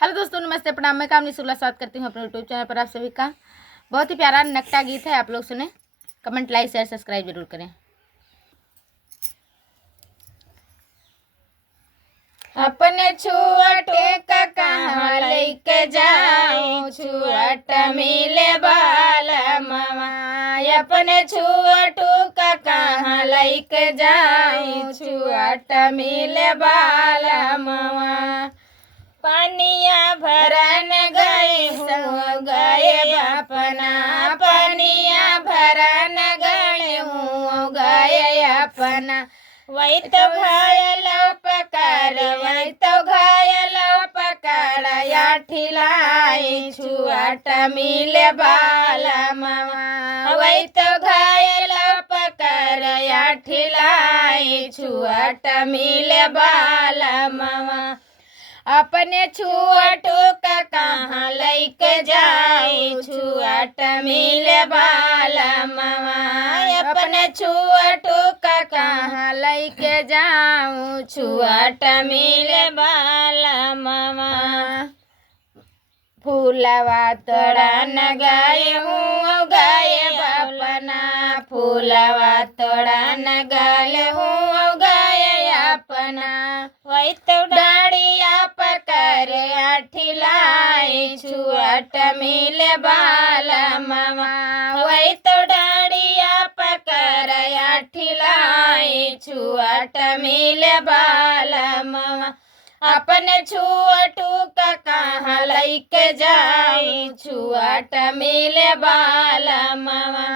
Hello दोस्तों, नमस्ते, प्रणाम। मैं कामनी शुक्ला स्वागत करती हूँ अपने यूट्यूब चैनल पर आप सभी का। बहुत ही प्यारा नकटा गीत है, आप लोग सुने। कमेंट, लाइक, शेयर, सब्सक्राइब जरूर करें। अपने छुअटे का कहाँ लेके जाऊं, छुअट मिले बाला मामा। अपने छुअटू का कहाँ लेके जाऊं, छुअट मिले बाला मामा। पनिया भरन गए हूँ गए अपना, पनिया भरन गए हूँ गए अपना। वही तो घायल पकड़, वही तो घायल पकड़, या ठिलाई छुआट मिले बाला मामा। वही तो घायल पकड़, या ठिलाई छुआट मिले बाला मामा। अपने छुअटू का कहाँ लेके जाऊं, छुअट मिले बाला मामा। अपने छुअटू का कहाँ लेके जाऊं, छुअट मिले बाला मामा। फूलवा तोड़ा न गए हूँ गए अपना, फूलवा तोड़ा न गए हूँ गए अपना। वही तो डाड़िया पकड़ ठिलाई छुअट मिले बाला मामा। वही तो डाड़िया पकड़ ठिलाई छुअट मिले बाला मामा। अपने छुअटू का कहाँ लेके जाऊं, छुअट मिले बाला मामा।